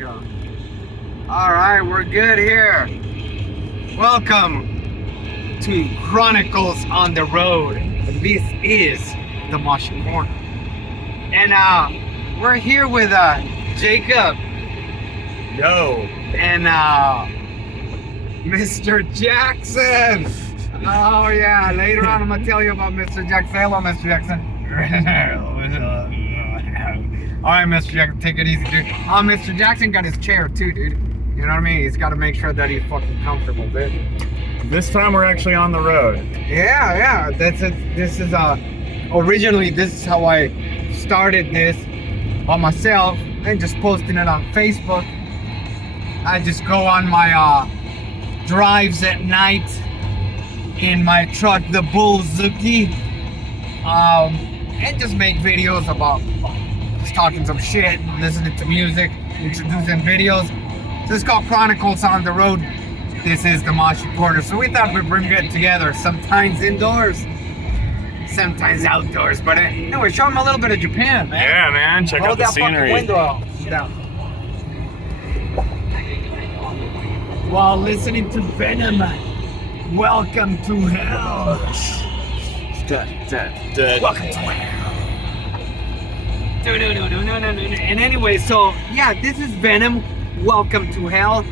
go. All right, we're good here. Welcome to Chronicles on the Road. This is the Moshi Corner. And we're here with Jacob. Yo. And Mr. Jackson. Oh yeah, later on I'm gonna tell you about Mr. Jackson. Hello, Mr. Jackson. All right, Mr. Jackson, take it easy, dude. Mr. Jackson got his chair too, dude. You know what I mean? He's got to make sure that he's fucking comfortable, dude. This time we're actually on the road. Yeah. That's it. This is originally this is how I started this by myself and just posting it on Facebook. I just go on my drives at night in my truck, the Bullzuki, and just make videos about just talking some shit, listening to music, introducing videos. So it's called Chronicles on the Road. This is the Moshi Corner. So we thought we'd bring it together, sometimes indoors, sometimes outdoors. But anyway, show them a little bit of Japan, man. Yeah, man. Check out the scenery. Hold that fucking window out. While listening to Venom, welcome to hell. Welcome to hell. No. And anyway, so yeah, this is Venom. Welcome to hell.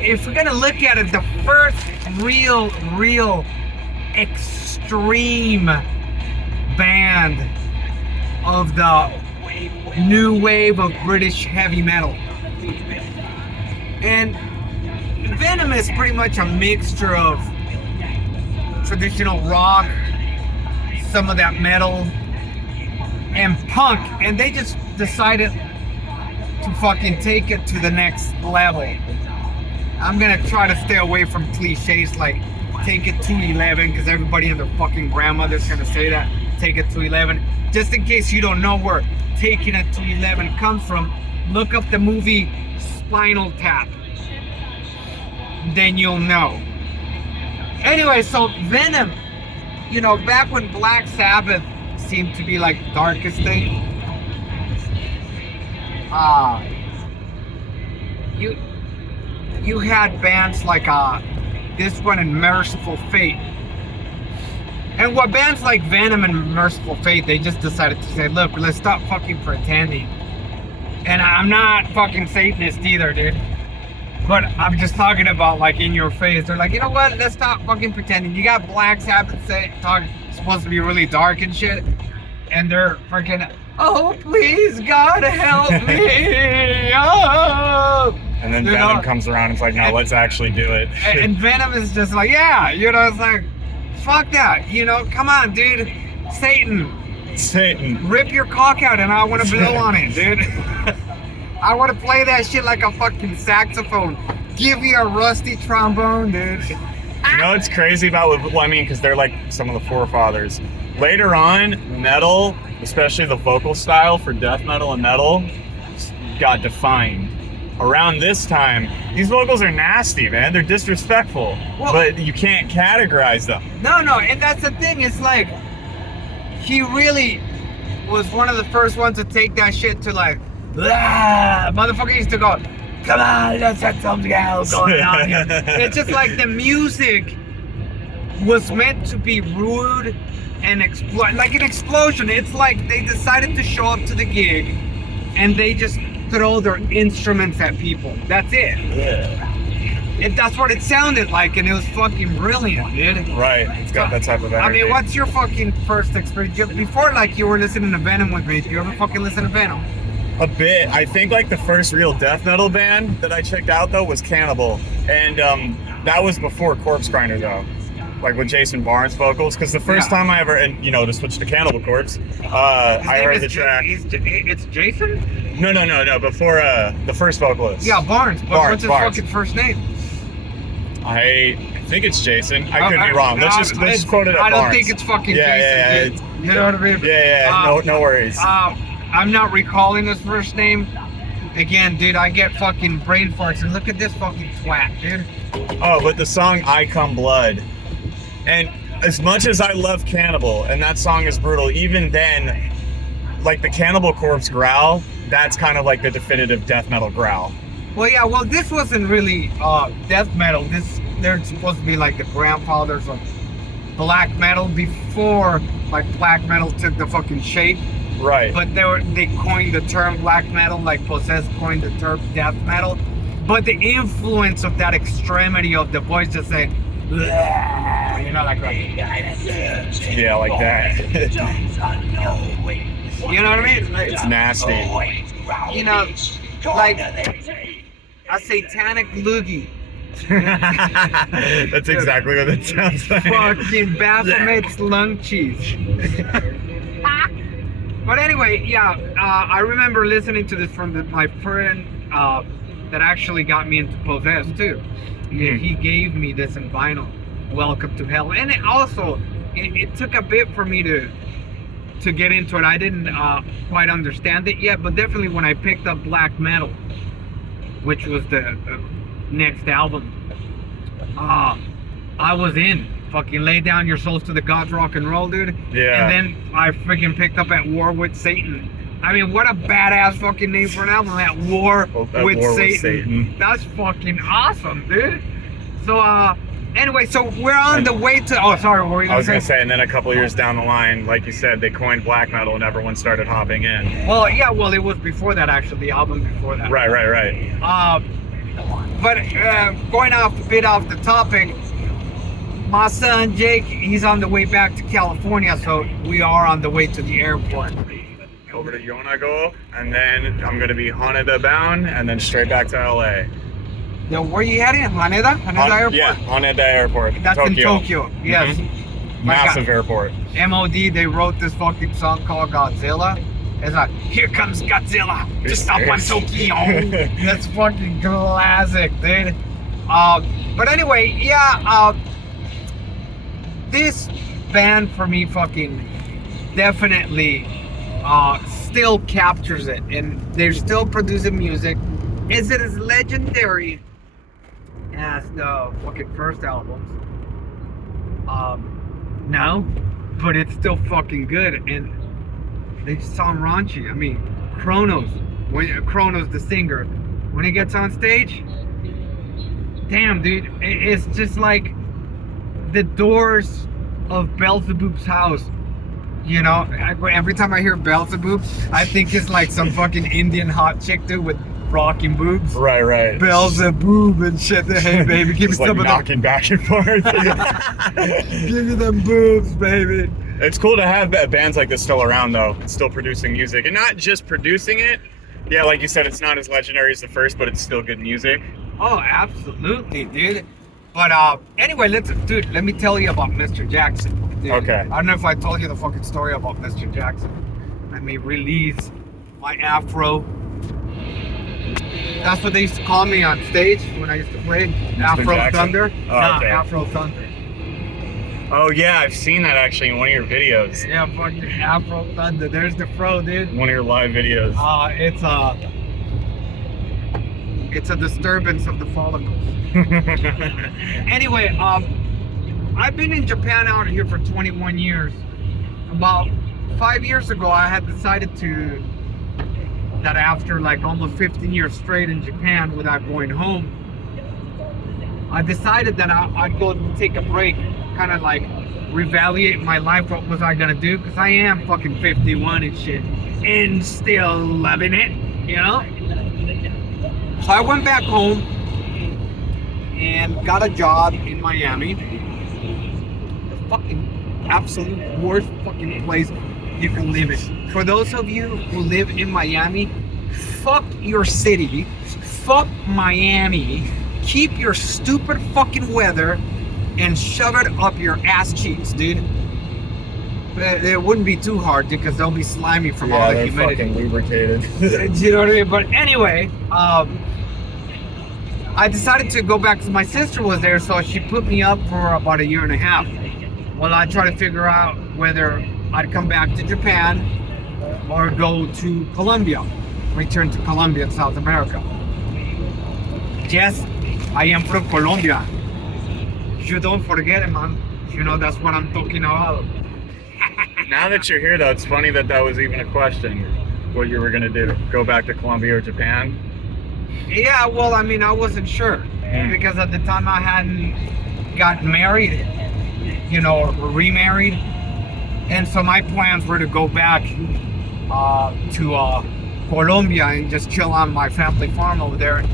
If we're gonna look at it, the first real extreme band of the new wave of British heavy metal. And Venom is pretty much a mixture of traditional rock, some of that metal, and punk, and they just decided to fucking take it to the next level. I'm gonna try to stay away from cliches like take it to 11, because everybody and their fucking grandmother's gonna say that, take it to 11. Just in case you don't know where taking it to 11 comes from, look up the movie Spinal Tap. Then you'll know. Anyway, so Venom, you know, back when Black Sabbath seemed to be like the darkest thing, you had bands like this one and Merciful Fate. And what bands like Venom and Merciful Fate, they just decided to say, look, let's stop fucking pretending. And I'm not fucking Satanist either, dude. But I'm just talking about like in your face. They're like, you know what? Let's stop fucking pretending. You got Black Sabbath supposed to be really dark and shit. And they're freaking, oh, please, God, help me. Oh. And then Venom comes around and it's like, no, let's actually do it. And Venom is just like, yeah, you know, it's like, fuck that. You know, come on, dude. Satan. Rip your cock out and I want to blow on it, dude. I want to play that shit like a fucking saxophone. Give me a rusty trombone, dude. You know what's crazy about, well, I mean, because they're like some of the forefathers. Later on, metal, especially the vocal style for death metal and metal, got defined. Around this time, these vocals are nasty, man. They're disrespectful, but you can't categorize them. No, and that's the thing. It's like, he really was one of the first ones to take that shit to like, motherfucker used to go, come on, let's have something else going on here. It's just like the music was meant to be rude and like an explosion. It's like they decided to show up to the gig and they just throw their instruments at people. That's it. Yeah. That's what it sounded like, and it was fucking brilliant, dude. Right, it's got that type of energy. I mean, what's your fucking first experience? Before, like, you were listening to Venom with me, did you ever fucking listen to Venom? A bit. I think like the first real death metal band that I checked out though was Cannibal, and that was before Corpse Grinder though, like with Jason Barnes vocals. Because the first time I ever, and you know, to switch to Cannibal Corpse, I heard the track. It's Jason? No. Before the first vocalist. Yeah, Barnes. What's his fucking first name? I think it's Jason. I could be wrong. Let's just quote it at Barnes. I don't think it's fucking Jason. Dude. You know what I mean? Yeah. No worries. I'm not recalling his first name. Again, dude, I get fucking brain farts, and look at this fucking twat, dude. Oh, but the song I Come Blood. And as much as I love Cannibal, and that song is brutal, even then, like the Cannibal Corpse growl that's kind of like the definitive death metal growl. Well, yeah, well, this wasn't really death metal. They're supposed to be like the grandfathers of black metal before like black metal took the fucking shape. Right. But they coined the term black metal, like Possessed coined the term death metal. But the influence of that extremity of the voice just saying, you know, like yeah, like that. You know what I mean? Like, It's nasty. you know, like a satanic loogie. That's exactly what it sounds like. Fucking Baphomet's lung cheese. But anyway, yeah, I remember listening to this from my friend that actually got me into Possessed too. He gave me this in vinyl, Welcome to Hell. And it took a bit for me to get into it. I didn't quite understand it yet, but definitely when I picked up Black Metal, which was the next album, I was in. Fucking lay down your souls to the gods, rock and roll, dude. Yeah. And then I freaking picked up At War with Satan. I mean, what a badass fucking name for an album, At War, with Satan. That's fucking awesome, dude. So, anyway, so we're on the way to. Oh, sorry, what were you I was gonna gonna say, and then a couple years down the line, like you said, they coined black metal, and everyone started hopping in. Well, yeah, well, it was before that, actually, the album before that. Right. But going off the topic, my son Jake, he's on the way back to California, so we are on the way to the airport. Over to Yonago, and then I'm gonna be Haneda bound, and then straight back to LA. Now, where you heading? Haneda? Haneda Airport? Yeah, Haneda Airport. That's in Tokyo, yes. Massive airport. MOD, they wrote this fucking song called Godzilla. It's like, here comes Godzilla to stop on Tokyo. That's fucking classic, dude. But anyway, yeah, this band for me fucking definitely still captures it, and they're still producing music. Is it as legendary as the fucking first albums? No, but it's still fucking good, and they sound raunchy. I mean, Kronos, the singer, when he gets on stage, damn, dude, it's just like the doors of Beelzebub's house. You know, every time I hear Beelzebub, I think it's like some fucking Indian hot chick dude with rocking boobs. Right. Beelzebub and shit. Hey, baby, give me some of knocking back and forth. Give me them boobs, baby. It's cool to have bands like this still around, though. Still producing music, and not just producing it. Yeah, like you said, it's not as legendary as the first, but it's still good music. Oh, absolutely, dude. But anyway, let me tell you about Mr. Jackson. Dude. Okay. I don't know if I told you the fucking story about Mr. Jackson. Let me release my afro. That's what they used to call me on stage when I used to play. Mr. Afro Jackson? Thunder. Oh, okay. Afro Thunder. Oh yeah, I've seen that actually in one of your videos. Yeah, fucking Afro Thunder. There's the fro, dude. One of your live videos. It's a disturbance of the follicles. Anyway, I've been in Japan out here for 21 years. About 5 years ago, I had decided that after like almost 15 years straight in Japan without going home, I decided that I'd go take a break, kind of like reevaluate my life. What was I gonna do? Because I am fucking 51 and shit, and still loving it, you know? So I went back home and got a job in Miami. The fucking absolute worst fucking place you can live in. For those of you who live in Miami, fuck your city, fuck Miami, keep your stupid fucking weather and shove it up your ass cheeks, dude. But it wouldn't be too hard because they'll be slimy from all the humidity. Fucking lubricated. Do you know what I mean? But anyway, I decided to go back because my sister was there, so she put me up for about 1.5 years. Well, I tried to figure out whether I'd come back to Japan or go to Colombia, return to Colombia in South America. Yes, I am from Colombia. You don't forget it, man. You know, that's what I'm talking about. Now that you're here, though, it's funny that was even a question. what you were gonna do? Go back to Colombia or Japan? Yeah, well, I mean, I wasn't sure because at the time I hadn't gotten married, you know, or remarried, and so my plans were to go back to Colombia and just chill on my family farm over there and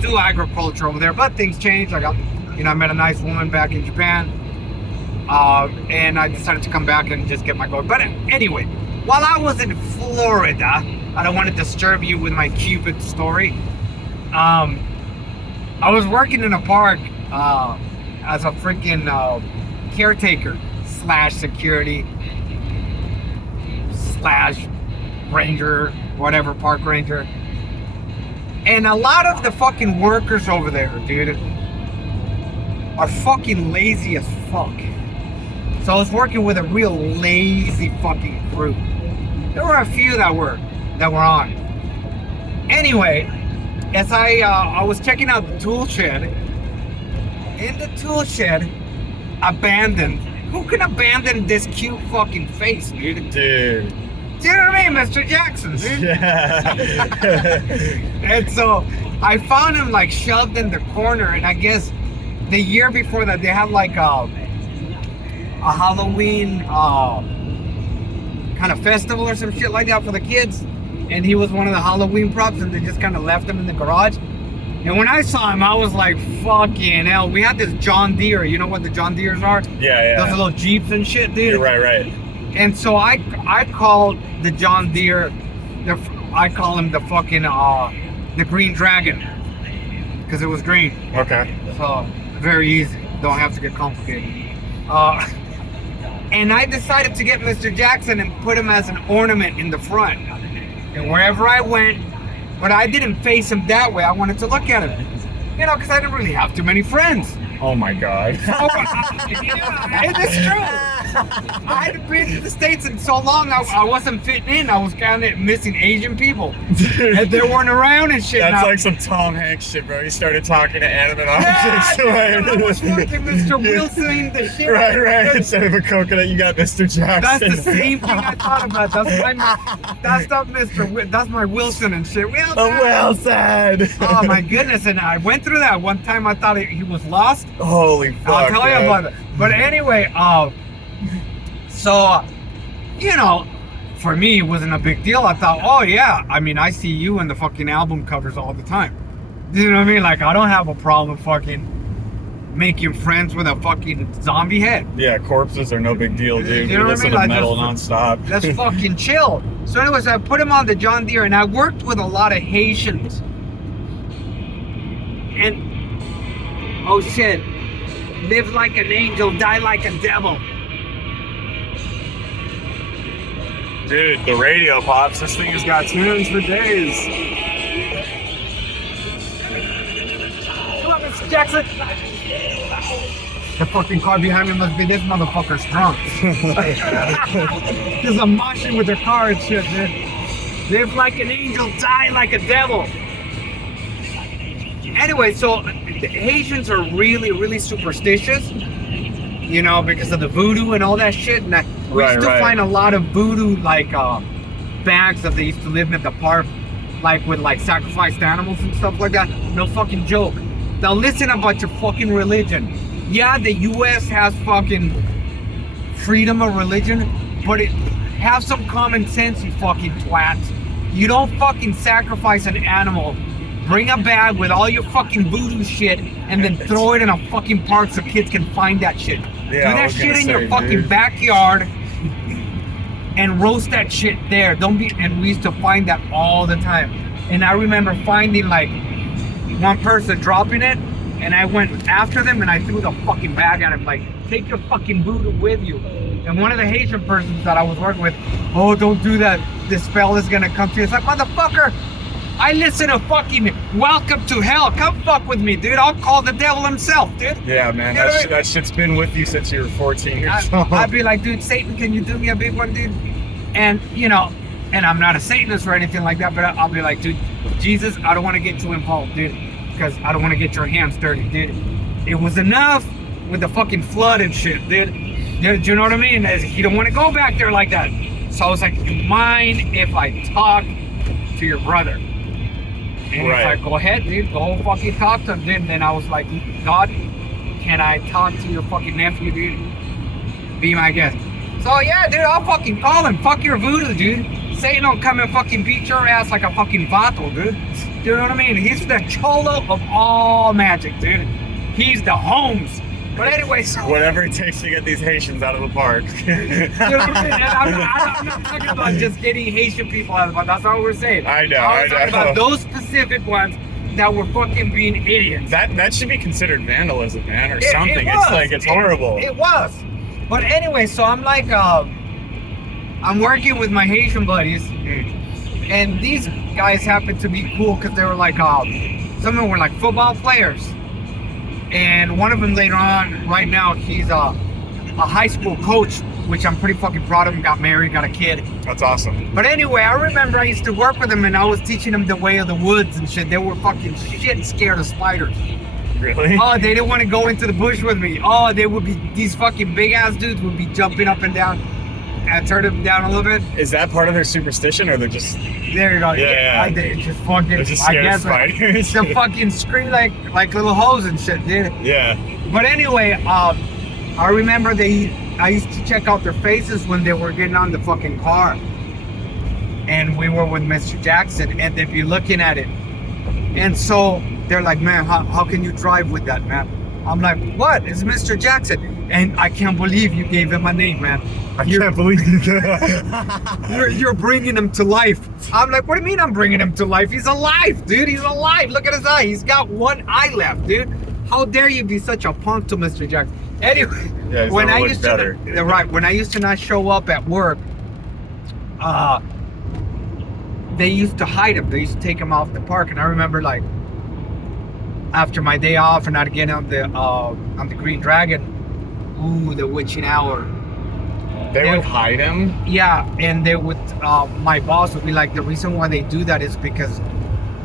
do agriculture over there. But things changed. I got, you know, I met a nice woman back in Japan, and I decided to come back and just get my gold. But anyway, while I was in Florida, I don't want to disturb you with my Cupid story. I was working in a park as a freaking caretaker / security / ranger, whatever, park ranger. And a lot of the fucking workers over there, dude, are fucking lazy as fuck. So I was working with a real lazy fucking crew. There were a few that were on. Anyway, as I was checking out the tool shed, in the tool shed, abandoned. Who can abandon this cute fucking face, dude? Dude. Do you know what I mean, Mr. Jackson, dude? Yeah. And so I found him like shoved in the corner, and I guess the year before that they had like a Halloween kind of festival or some shit like that for the kids, and he was one of the Halloween props, and they just kind of left him in the garage. And when I saw him, I was like, fucking hell. We had this John Deere. You know what the John Deeres are? Yeah. Those little Jeeps and shit, dude. You're right. And so I called the John Deere, I call him the fucking, the Green Dragon. Because it was green. Okay. So, very easy. Don't have to get complicated. And I decided to get Mr. Jackson and put him as an ornament in the front. And wherever I went, but I didn't face him that way. I wanted to look at him. You know, because I didn't really have too many friends. Oh my God. Yeah, it is true. I hadn't been to the States in so long, I wasn't fitting in. I was kind of missing Asian people. Dude, and they weren't around and shit. that's now, like some Tom Hanks shit, bro. He started talking to animate yeah, objects. I was fucking Mr. Wilson, the shit. Right. Instead of a coconut, you got Mr. Jackson. That's the same thing I thought about. That's not Mr. That's my Wilson and shit. Wilson. Well said. Oh my goodness! And I went through that one time. I thought he was lost. Holy fuck. I'll tell you about it. But anyway, so, you know, for me, it wasn't a big deal. I thought, oh yeah, I mean, I see you in the fucking album covers all the time. You know what I mean? Like, I don't have a problem fucking making friends with a fucking zombie head. Yeah, corpses are no big deal, dude. You know We what I listen mean? to Like, metal nonstop. Let's fucking chill. So anyways, I put him on the John Deere, and I worked with a lot of Haitians. And, oh shit, live like an angel, die like a devil. Dude, the radio pops. This thing has got tunes for days. Come on, Mr. Jackson. The fucking car behind me must be this motherfucker's drunk. Because I'm moshing with their car and shit, dude. Live like an angel, die like a devil. Anyway, so the Haitians are really, really superstitious, you know, because of the voodoo and all that shit. And we used to find a lot of voodoo, like, bags that they used to live in at the park, like with like sacrificed animals and stuff like that. No fucking joke. Now listen about your fucking religion. Yeah, the US has fucking freedom of religion, but have some common sense, you fucking twats. You don't fucking sacrifice an animal, bring a bag with all your fucking voodoo shit, and then throw it in a fucking park so kids can find that shit. Yeah, do that shit in your fucking dude. backyard and roast that shit there. Don't be. And we used to find that all the time. And I remember finding like one person dropping it, and I went after them and I threw the fucking bag at him, like, take your fucking voodoo with you. And one of the Haitian persons that I was working with, oh, don't do that. This spell is gonna come to you. It's like, motherfucker, I listen to fucking Welcome to Hell. Come fuck with me, dude. I'll call the devil himself, dude. Yeah, man, You know what I mean? that shit's been with you since you were 14 years old. I'd be like, dude, Satan, can you do me a big one, dude? And, you know, and I'm not a Satanist or anything like that, but I'll be like, dude, Jesus, I don't want to get too involved, dude, because I don't want to get your hands dirty, dude. It was enough with the fucking flood and shit, dude. Do you know what I mean? You don't want to go back there like that. So I was like, you mind if I talk to your brother? And Right. he's like, go ahead, dude, go fucking talk to him. Then I was like, God, can I talk to your fucking nephew, dude? Be my guest. So yeah, dude, I'll fucking call him. Fuck your voodoo, dude. Satan will come and fucking beat your ass like a fucking vato, dude. You know what I mean? He's the cholo of all magic, dude. He's the Holmes. But anyway, so Whatever it takes to get these Haitians out of the park. you know what I mean? And I'm not talking about just getting Haitian people out of the park. That's not what we're saying. I know, I was talking I know. about those specific ones that were fucking being idiots. That should be considered vandalism, man, or It something. was. It's like, it's horrible. It was. But anyway, so I'm like, I'm working with my Haitian buddies, and these guys happened to be cool because they were like, some of them were like football players. And one of them later on, right now, he's a high school coach, which I'm pretty fucking proud of him. Got married, got a kid. That's awesome. But anyway, I remember I used to work with them and I was teaching them the way of the woods and shit. They were fucking shit scared of spiders. Really? Oh, they didn't want to go into the bush with me. Oh, they would be, these fucking big ass dudes would be jumping up and down. I turned them down a little bit. Is that part of their superstition, or they're just There you go. Yeah. I did. Just fucking, they're just I scared of guess, spiders? the fucking scream like little hoes and shit, dude. Yeah. But anyway, I remember I used to check out their faces when they were getting on the fucking car. And we were with Mr. Jackson, and they'd be looking at it. And so they're like, man, how can you drive with that, man? I'm like, what? It's Mr. Jackson. And I can't believe you gave him a name, man. I can't believe you You're bringing him to life. I'm like, what do you mean I'm bringing him to life? He's alive, dude. He's alive. Look at his eye. He's got one eye left, dude. How dare you be such a punk to Mr. Jackson? Anyway, Yeah, he's when never I looked used better. to, right, when I used to not show up at work, they used to hide him. They used to take him off the park, and I remember like after my day off and I'd get on the Green Dragon. Ooh, the witching hour. They would hide him? Yeah, and they would, my boss would be like, the reason why they do that is because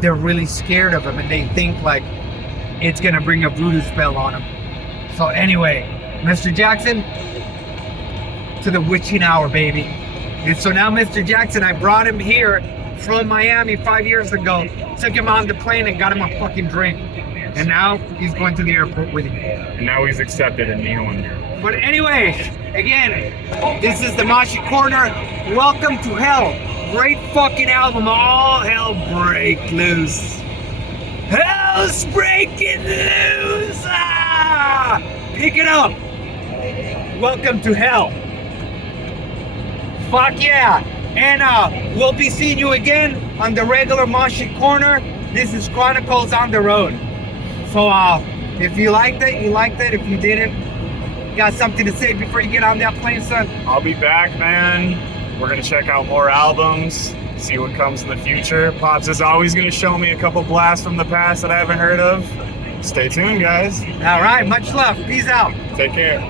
they're really scared of him and they think like it's gonna bring a voodoo spell on him. So anyway, Mr. Jackson, to the witching hour, baby. And so now Mr. Jackson, I brought him here from Miami 5 years ago, took him on the plane and got him a fucking drink. And now he's going to the airport with me. And now he's accepted in New England. But anyway, again, this is the Mashi Corner. Welcome to Hell. Great fucking album. All hell break loose. Hell's breaking loose. Ah! Pick it up. Welcome to Hell. Fuck yeah. And we'll be seeing you again on the regular Mashi Corner. This is Chronicles on the Road. So if you liked it, you liked it. If you didn't, you got something to say before you get on that plane, son? I'll be back, man. We're gonna check out more albums, see what comes in the future. Pops is always gonna show me a couple blasts from the past that I haven't heard of. Stay tuned, guys. All right, much love. Peace out. Take care.